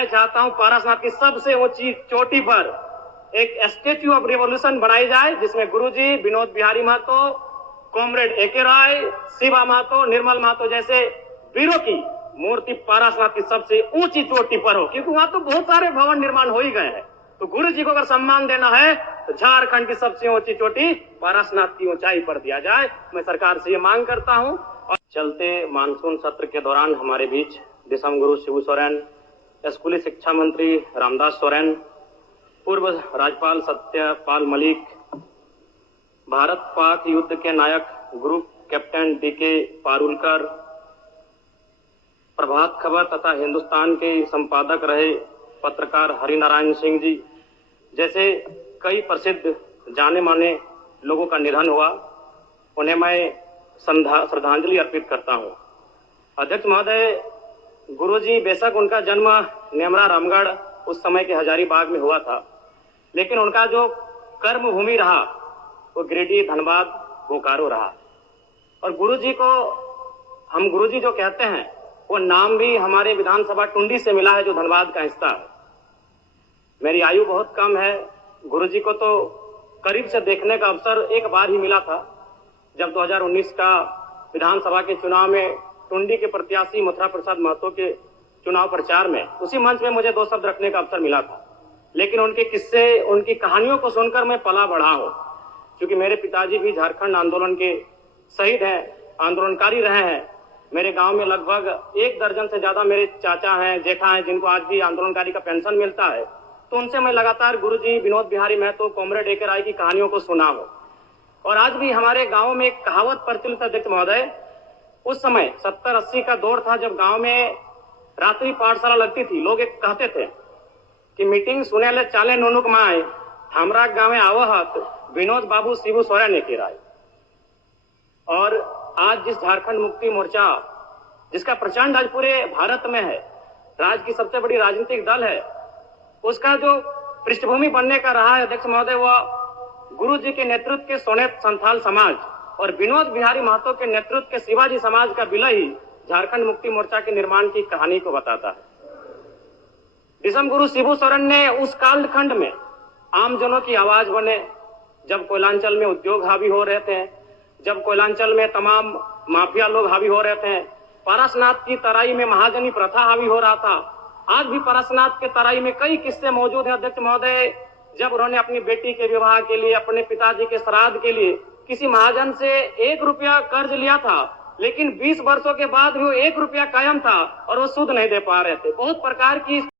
मैं चाहता हूं पारसनाथ की सबसे ऊंची चोटी पर एक स्टेच्यू ऑफ रिवॉल्यूशन बनाई जाए, जिसमें गुरुजी, विनोद बिहारी महतो, कॉमरेड एके राय, शिवा महतो, निर्मल महतो जैसे वीरों की मूर्ति पारसनाथ की सबसे ऊंची चोटी पर हो, क्योंकि वहां तो बहुत सारे भवन निर्माण हो ही गए हैं। तो गुरु जी को अगर सम्मान देना है तो झारखंड की सबसे ऊंची चोटी पारसनाथ की ऊंचाई पर दिया जाए। मैं सरकार से ये मांग करता हूं। और चलते मानसून सत्र के दौरान हमारे बीच दिसम गुरु शिबू सोरेन, स्कूली शिक्षा मंत्री रामदास सोरेन, पूर्व राज्यपाल सत्यपाल मलिक, भारत पाक युद्ध के नायक group captain DK Parulkar, Prabhat Khabar तथा हिंदुस्तान के संपादक रहे पत्रकार हरिनारायण सिंह जी जैसे कई प्रसिद्ध जाने माने लोगों का निधन हुआ, उन्हें मैं श्रद्धांजलि अर्पित करता हूं। अध्यक्ष महोदय, गुरुजी बेशक उनका जन्म नेमरा रामगढ़ उस समय के हजारीबाग में हुआ था, लेकिन उनका जो कर्म भूमि रहा वो गिरिडीह, धनबाद, बोकारो रहा। और गुरुजी को हम गुरुजी जो कहते हैं वो नाम भी हमारे विधानसभा टुंडी से मिला है, जो धनबाद का हिस्सा है। मेरी आयु बहुत कम है, गुरुजी को तो करीब से देखने का अवसर एक बार ही मिला था, जब 2019 का विधानसभा के चुनाव में टुंडी के प्रत्याशी मथुरा प्रसाद महतो के चुनाव प्रचार में उसी मंच में मुझे 2 शब्द रखने का अवसर मिला था। लेकिन उनके किस्से, उनकी कहानियों को सुनकर मैं पला बढ़ा हूं, क्योंकि मेरे पिताजी भी झारखंड आंदोलन के शहीद हैं, आंदोलनकारी रहे हैं। मेरे गांव में लगभग 1 दर्जन से ज्यादा मेरे चाचा हैं, जेठा हैं, जिनको आज भी आंदोलनकारी का पेंशन मिलता है। तो उनसे मैं लगातार गुरुजी, विनोद बिहारी महतो, कॉमरेड एके राय की कहानियों को सुना हूं। और आज भी हमारे गांव में एक कहावत प्रचलित है अध्यक्ष महोदय, उस समय 70-80 का दौर था जब गांव में रात्रि पाठशाला लगती थी। लोग एक कहते थे कि मीटिंग सुने ले चाले नोनुक माए, हमरा गांव में आवहत विनोद बाबू शिबू सोरेन एके राय। और आज जिस झारखंड मुक्ति मोर्चा, जिसका प्रचंड आज पूरे भारत में है, राज्य की सबसे बड़ी राजनीतिक दल है, उसका जो पृष्ठभूमि बनने का रहा है अध्यक्ष महोदय, वह गुरु जी के नेतृत्व के सोनेत संथाल समाज और विनोद बिहारी महतो के नेतृत्व के शिवाजी समाज का विलय ही झारखंड मुक्ति मोर्चा के निर्माण की कहानी को बताता है। दिसम गुरु शिबू सोरेन ने उस कालखंड में आमजनों की आवाज बने, जब कोयलांचल में उद्योग हावी हो रहे थे, जब कोयलांचल में तमाम माफिया लोग हावी हो रहे थे, पारसनाथ की तराई में महाजनी प्रथा हावी हो रहा था। आज भी पारसनाथ के तराई में कई किस्से मौजूद हैं अध्यक्ष महोदय, जब उन्होंने अपनी बेटी के विवाह के लिए, अपने पिताजी के श्राद्ध के लिए किसी महाजन से 1 रुपया कर्ज लिया था, लेकिन 20 वर्षों के बाद भी वो 1 रुपया कायम था और वो सूद नहीं दे पा रहे थे। बहुत प्रकार की